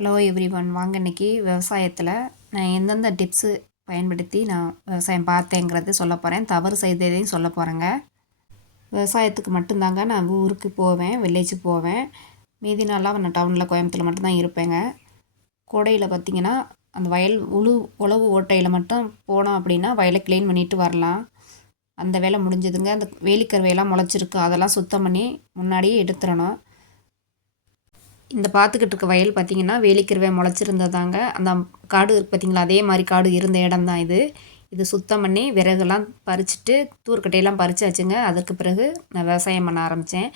Hello everyone, வாங்க இன்றைக்கி விவசாயத்தில் நான் எந்தெந்த டிப்ஸு பயன்படுத்தி நான் விவசாயம் பார்த்தேங்கிறது சொல்ல போகிறேன். தவறு செய்ததையும் சொல்ல போகிறேங்க. விவசாயத்துக்கு மட்டும்தாங்க நான் ஊருக்கு போவேன், வில்லேஜுக்கு போவேன். மீதி நாளாக நான் டவுனில் கோயம்புத்தூரில் மட்டும்தான் இருப்பேங்க. கோடையில் பார்த்திங்கன்னா அந்த வயல் உழவு ஓட்டையில் மட்டும் போனோம் அப்படின்னா வயலை க்ளீன் பண்ணிவிட்டு வரலாம். அந்த வேலை முடிஞ்சதுங்க. அந்த வேலிக்கருவையெல்லாம் முளைச்சிருக்கு, அதெல்லாம் சுத்தம் பண்ணி முன்னாடியே எடுத்துடணும். இந்த பார்த்துக்கிட்டு இருக்க வயல் பார்த்திங்கன்னா வேலிக்கருவை முளைச்சிருந்ததாங்க. அந்த காடு பார்த்திங்களா, அதே மாதிரி காடு இருந்த இடம் தான் இது. இது சுத்தம் பண்ணி விறகுலாம் பறிச்சுட்டு தூர்க்கட்டையெல்லாம் பறிச்சாச்சுங்க. அதுக்கு பிறகு நான் விவசாயம் பண்ண ஆரம்பித்தேன்.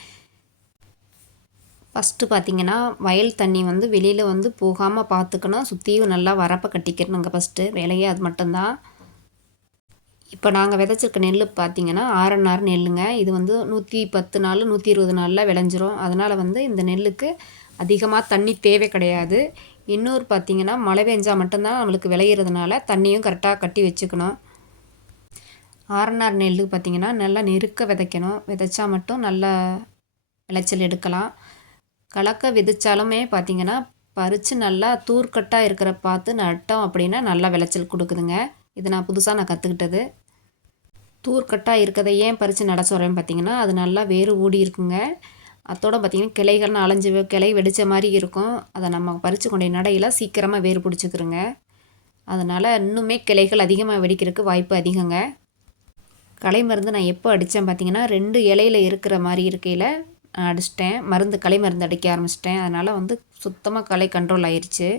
ஃபஸ்ட்டு பார்த்திங்கன்னா வயல் தண்ணி வெளியில் போகாமல் பார்த்துக்கணும். சுற்றியும் நல்லா வரப்பை கட்டிக்கிறணுங்க. ஃபஸ்ட்டு வேலையே அது மட்டும்தான். இப்போ நாங்கள் விதைச்சிருக்க நெல் பார்த்திங்கன்னா ஆரநார் நெல்லுங்க. இது 110 நாள் 120 நாளில் விளைஞ்சிரும். அதனால் இந்த நெல்லுக்கு அதிகமாக தண்ணி தேவை கிடையாது. இன்னொரு பார்த்திங்கன்னா மழை பெஞ்சால் மட்டும்தான் நம்மளுக்கு விளையிறதுனால தண்ணியும் கரெக்டாக கட்டி வச்சுக்கணும். ஆரநார் நெல் பார்த்திங்கன்னா நல்லா நெருக்க விதைக்கணும். விதைச்சா மட்டும் நல்லா விளைச்சல் எடுக்கலாம். கலக்க விதைச்சாலுமே பார்த்திங்கன்னா பறித்து நல்லா தூர்க்கட்டாக இருக்கிற பார்த்து நட்டோம் அப்படின்னா நல்லா விளைச்சல் கொடுக்குதுங்க. இது நான் புதுசாக கற்றுக்கிட்டது. தூர்க்கட்டாக இருக்கிறத ஏன் பறித்து நட சொல்கிறேன்னு பார்த்திங்கன்னா அது நல்லா வேறு ஊடி இருக்குங்க. அதோடு பார்த்திங்கன்னா கிளைகள்லாம் அலைஞ்சி கிளை வெடித்த மாதிரி இருக்கும். அதை நம்ம பறித்து கொண்டே நடையில் சீக்கிரமாக வேறு பிடிச்சிக்கிறோங்க. அதனால் இன்னுமே கிளைகள் அதிகமாக வெடிக்கிறதுக்கு வாய்ப்பு அதிகங்க. களை மருந்து நான் எப்போ அடித்தேன் பார்த்திங்கன்னா 2 இலையில் இருக்கிற மாதிரி இருக்கையில் அடிச்சிட்டேன். களை மருந்து அடிக்க ஆரம்பிச்சிட்டேன். அதனால் சுத்தமாக களை கண்ட்ரோல் ஆயிடுச்சு.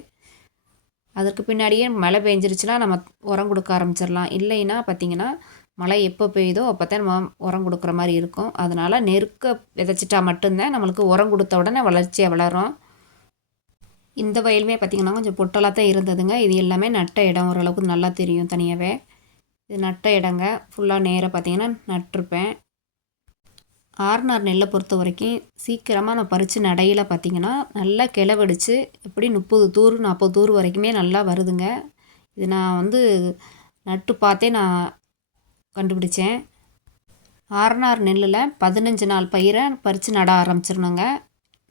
அதற்கு பின்னாடியே மழை பெஞ்சிருச்சுன்னா நம்ம உரம் கொடுக்க ஆரம்பிச்சிடலாம். இல்லைன்னா பார்த்திங்கன்னா மழை எப்போ பெய்யுதோ அப்போ தான் நம்ம உரம் கொடுக்குற மாதிரி இருக்கும். அதனால் நெருக்க விதைச்சிட்டா மட்டும்தான் நம்மளுக்கு உரம் கொடுத்த உடனே வளர்ச்சியாக வளரும். இந்த வயலுமே பார்த்திங்கன்னா கொஞ்சம் பொட்டலாக தான் இருந்ததுங்க. இது எல்லாமே நட்ட இடம், ஓரளவுக்கு நல்லா தெரியும் தனியாகவே. இது நட்ட இடங்க. ஃபுல்லாக நேராக பார்த்திங்கன்னா நட்டிருப்பேன். ஆர்நார் நெல்லை பொறுத்த வரைக்கும் சீக்கிரமாக நான் பறித்து நடையில் பார்த்திங்கன்னா நல்லா கிளவடிச்சு எப்படி 30 தூர் 40 தூர் வரைக்குமே நல்லா வருதுங்க. இது நான் நட்டு பார்த்தே நான் கண்டுபிடிச்சேன். ஆர்நார் நெல்லில் 15 நாள் பயிரை பறித்து நட ஆரம்பிச்சிடணுங்க.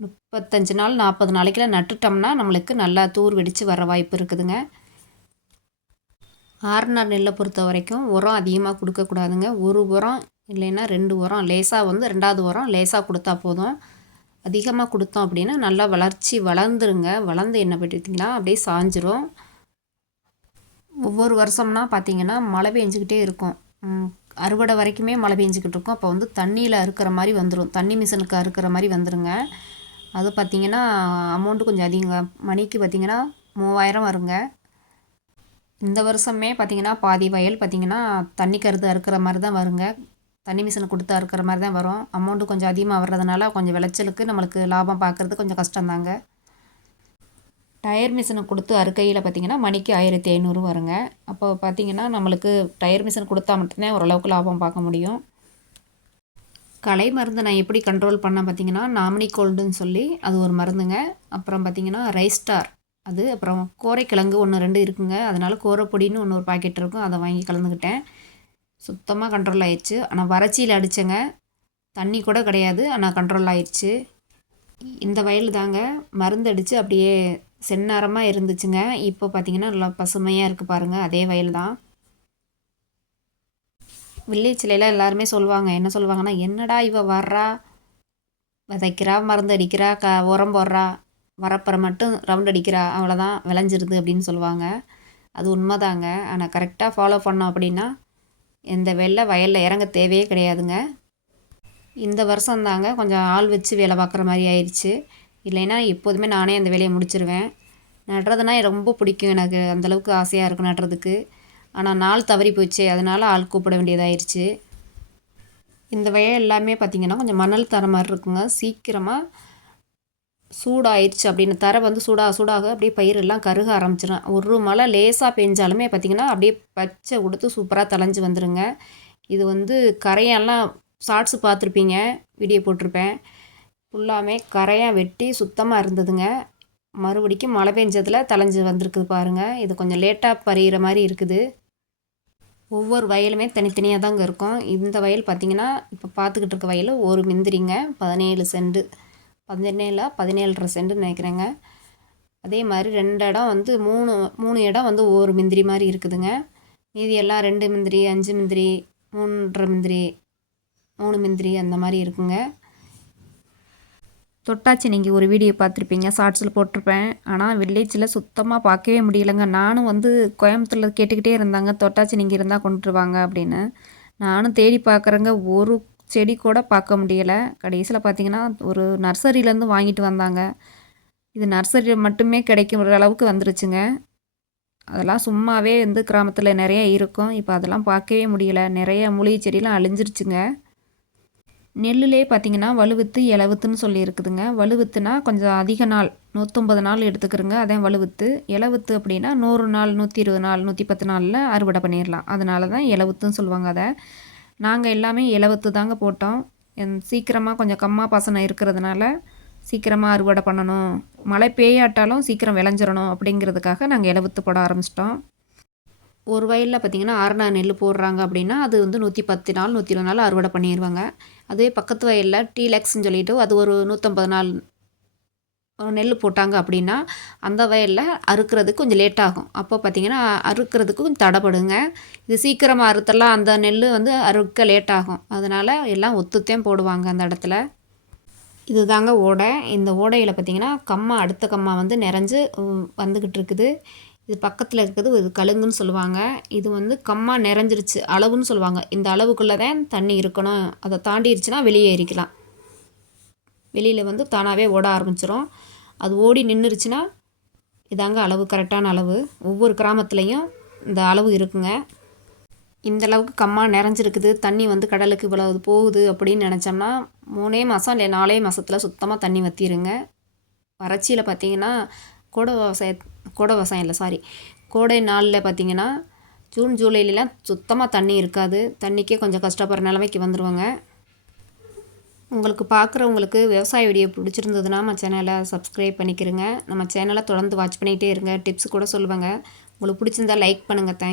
35 நாள் 40 நாளைக்குலாம் நட்டுட்டோம்னா நம்மளுக்கு நல்லா தூர் வெடித்து வர வாய்ப்பு இருக்குதுங்க. ஆர்நார் நெல்லை பொறுத்த வரைக்கும் உரம் அதிகமாக கொடுக்கக்கூடாதுங்க. ஒரு உரம் இல்லைன்னா 2 உரம் லேசாக 2வது உரம் லேசாக கொடுத்தா போதும். அதிகமாக கொடுத்தோம் அப்படின்னா நல்லா வளர்ச்சி வளர்ந்துருங்க. வளர்ந்து என்ன பண்ணிட்டிங்கன்னா அப்படியே சாஞ்சிரும். ஒவ்வொரு வருஷம்னா பார்த்திங்கன்னா மழை பெஞ்சிக்கிட்டே இருக்கும். அறுவடை வரைக்குமே மழை பெஞ்சிக்கிட்டு இருக்கும். அப்போ தண்ணியில் அறுக்கிற மாதிரி வந்துடும். தண்ணி மிஷினுக்கு அறுக்கிற மாதிரி வந்துடுங்க. அது பார்த்திங்கன்னா அமௌண்ட்டு கொஞ்சம் அதிகங்க. மணிக்கு பார்த்திங்கன்னா 3000 வருங்க. இந்த வருஷமே பார்த்திங்கன்னா பாதி வயல் பார்த்திங்கன்னா தண்ணி கருது அறுக்கிற மாதிரி தான் வருங்க. தண்ணி மிஷினை கொடுத்து அறுக்கிற மாதிரி தான் வரும். அமௌண்ட்டு கொஞ்சம் அதிகமாக வர்றதுனால கொஞ்சம் விளைச்சலுக்கு நம்மளுக்கு லாபம் பார்க்குறது கொஞ்சம் கஷ்டம்தாங்க. டயர் மிஷினை கொடுத்து அறுக்கையில் பார்த்திங்கன்னா மணிக்கு 1500 வருங்க. அப்போ பார்த்திங்கன்னா நம்மளுக்கு டயர் மிஷின் கொடுத்தா மட்டும்தான் ஓரளவுக்கு லாபம் பார்க்க முடியும். களை மருந்து நான் எப்படி கண்ட்ரோல் பண்ணேன் பார்த்திங்கன்னா நாமினி கோல்டுன்னு சொல்லி அது ஒரு மருந்துங்க. அப்புறம் பார்த்திங்கன்னா ரைஸ்டார் அது, அப்புறம் கோரைக்கிழங்கு 1 2 இருக்குங்க. அதனால் கோரைப்பொடின்னு ஒரு பாக்கெட் இருக்கும், அதை வாங்கி கலந்துக்கிட்டேன். சுத்தமாக கண்ட்ரோல் ஆயிடுச்சு. ஆனால் வறட்சியில் அடித்தேங்க. தண்ணி கூட கிடையாது, ஆனால் கண்ட்ரோல் ஆயிடுச்சு. இந்த வயல் தாங்க மருந்து அடித்து அப்படியே செந்நரமாக இருந்துச்சுங்க. இப்போ பார்த்திங்கன்னா நல்லா பசுமையாக இருக்குது பாருங்கள். அதே வயல் தான். வில்லேஜ்லாம் எல்லாருமே சொல்லுவாங்க, என்ன சொல்லுவாங்கன்னா, என்னடா இவ வர்றா, விதைக்கிறா, மருந்து அடிக்கிறா, உரம் போடுறா, வரப்புற மட்டும் ரவுண்ட் அடிக்கிறா, அவ்வளோதான் விளைஞ்சிருது அப்படின்னு சொல்லுவாங்க. அது உண்மைதாங்க. ஆனால் கரெக்டாக ஃபாலோ பண்ணோம் அப்படின்னா எந்த வயலில் இறங்க தேவையே கிடையாதுங்க. இந்த வருஷம்தாங்க கொஞ்சம் ஆள் வச்சு வேலை பார்க்குற மாதிரி ஆயிடுச்சு. இல்லைன்னா எப்போதுமே நானே அந்த வேலையை முடிச்சிருவேன். நடுறதுனா ரொம்ப பிடிக்கும் எனக்கு, அந்தளவுக்கு ஆசையாக இருக்கும் நடுறதுக்கு. ஆனால் நாள் தவறி போச்சு, அதனால் ஆள் கூப்பிட வேண்டியதாகிடுச்சு. இந்த வயல் எல்லாமே பார்த்திங்கன்னா கொஞ்சம் மணல் தர மாதிரி இருக்குங்க. சீக்கிரமாக சூடாயிடுச்சு அப்படின்னு தர சூடாக அப்படியே பயிரெல்லாம் கருக ஆரம்பிச்சிடும். ஒரு மழை லேசாக பெஞ்சாலுமே பார்த்திங்கன்னா அப்படியே பச்சை கொடுத்து சூப்பராக தளைஞ்சு வந்துடுங்க. இது கரையெல்லாம் ஷார்ட்ஸு பார்த்துருப்பீங்க, வீடியோ போட்டிருப்பேன். ஃபுல்லாமே கரையாக வெட்டி சுத்தமாக இருந்ததுங்க. மறுபடிக்கும் மழை பெஞ்சதில் தளைஞ்சு வந்திருக்குது பாருங்கள். இது கொஞ்சம் லேட்டாக பறிகிற மாதிரி இருக்குது. ஒவ்வொரு வயலுமே தனித்தனியாக தாங்க இருக்கும். இந்த வயல் பார்த்திங்கன்னா இப்போ பார்த்துக்கிட்டு இருக்க வயல் ஒரு மிந்திரிங்க, 17 சென்ட் 17 17.5 சென்ட்டுன்னு நினைக்கிறேங்க. அதே மாதிரி 2 இடம் வந்து 3 இடம் வந்து ஒவ்வொரு முந்திரி மாதிரி இருக்குதுங்க. மீதி எல்லாம் 2 முந்திரி, 5 முந்திரி, 3 முந்திரி, 3 முந்திரி அந்த மாதிரி இருக்குங்க. தொட்டாச்சி நீங்கள் ஒரு வீடியோ பார்த்துருப்பீங்க, ஷார்ட்ஸில் போட்டிருப்பேன். ஆனால் வில்லேஜில் சுத்தமாக பார்க்கவே முடியலைங்க. நானும் வந்து கோயம்புத்தூரில் கேட்டுக்கிட்டே இருந்தாங்க, தொட்டாச்சி நீங்கள் இருந்தால் கொண்டுட்டு வாங்க அப்படின்னு. நானும் தேடி பார்க்குறேங்க, ஒரு செடி கூட பார்க்க முடியலை. கடைசியில் பார்த்தீங்கன்னா ஒரு நர்சரியிலேருந்து வாங்கிட்டு வந்தாங்க. இது நர்சரியில் மட்டுமே கிடைக்கிற அளவுக்கு வந்துருச்சுங்க. அதெல்லாம் சும்மாவே வந்து கிராமத்தில் நிறைய இருக்கும். இப்போ அதெல்லாம் பார்க்கவே முடியலை. நிறைய மூலிகை செடியெலாம் அழிஞ்சிருச்சுங்க. நெல்லுலே பார்த்தீங்கன்னா வலுவித்து இலவித்துன்னு சொல்லி இருக்குதுங்க. வலுவித்துனா கொஞ்சம் அதிக நாள் 150 நாள் எடுத்துக்கிறோங்க. அதே வலுவித்து. இலவித்து அப்படின்னா 100 நாள், 120 நாள், 110 நாளில் அறுவடை பண்ணிடலாம். அதனால தான் இலவித்துன்னு சொல்லுவாங்க அதை. நாங்கள் எல்லாமே இலவித்து தாங்க போட்டோம். சீக்கிரமாக கொஞ்சம் கம்மா பாசனம் இருக்கிறதுனால சீக்கிரமாக அறுவடை பண்ணணும், மழை பெய்யாட்டாலும் சீக்கிரம் விளைஞ்சிடணும் அப்படிங்கிறதுக்காக நாங்கள் இலவித்து போட ஆரம்பிச்சிட்டோம். ஒரு வயலில் பார்த்திங்கன்னா 6 நாள் நெல் போடுறாங்க அப்படின்னா அது வந்து 110 நாள் 120 நாள் அறுவடை பண்ணிடுவாங்க. அதுவே பக்கத்து வயலில் டீலெக்ஸ்ன்னு சொல்லிட்டு அது ஒரு 150 நாள் நெல் போட்டாங்க அப்படின்னா அந்த வயலில் அறுக்கிறதுக்கு கொஞ்சம் லேட் ஆகும். அப்போ பார்த்திங்கன்னா அறுக்கிறதுக்கு கொஞ்சம் தடைப்படுங்க. இது சீக்கிரமாக அறுத்தெல்லாம் அந்த நெல் வந்து அறுக்க லேட் ஆகும். அதனால் எல்லாம் ஒத்துத்தான் போடுவாங்க அந்த இடத்துல. இது தாங்க ஓடை. இந்த ஓடையில் பார்த்திங்கன்னா கம்மா அடுத்த கம்மா வந்து நிறைஞ்சு வந்துக்கிட்டு இருக்குது. இது பக்கத்தில் இருக்கிறது இது கழுங்குன்னு சொல்லுவாங்க. இது வந்து கம்மா நிறைஞ்சிருச்சு அளவுன்னு சொல்லுவாங்க. இந்த அளவுக்குள்ளே தான் தண்ணி இருக்கணும். அதை தாண்டிடுச்சுன்னா வெளியே ஏறிக்கலாம். வெளியில் வந்து தானாகவே ஓட ஆரம்பிச்சிடும். அது ஓடி நின்றுருச்சுன்னா இதாங்க அளவு, கரெக்டான அளவு. ஒவ்வொரு கிராமத்துலேயும் இந்த அளவு இருக்குங்க. இந்த அளவுக்கு கம்மா நிறைஞ்சிருக்குது, தண்ணி வந்து கடலுக்கு இவ்வளவு போகுது அப்படின்னு நினச்சோம்னா 3 மாதம் இல்லை 4 மாதத்தில் சுத்தமாக தண்ணி வற்றிருங்க. வறட்சியில் பார்த்திங்கன்னா கோடை நாளில் பார்த்திங்கன்னா ஜூன் ஜூலைலலாம் சுத்தமாக தண்ணி இருக்காது. தண்ணிக்கே கொஞ்சம் கஷ்டப்படுற நிலைமைக்கு வந்துடுவாங்க. உங்களுக்கு பார்க்குறவங்களுக்கு விவசாய வீடியோ பிடிச்சிருந்ததுன்னா நம்ம சேனலை சப்ஸ்கிரைப் பண்ணிக்கிறங்க. நம்ம சேனலை தொடர்ந்து வாட்ச் பண்ணிகிட்டே இருங்க. டிப்ஸ் கூட சொல்லுவாங்க. உங்களுக்கு பிடிச்சிருந்தா லைக் பண்ணுங்கள். தேங்க்ஸ்.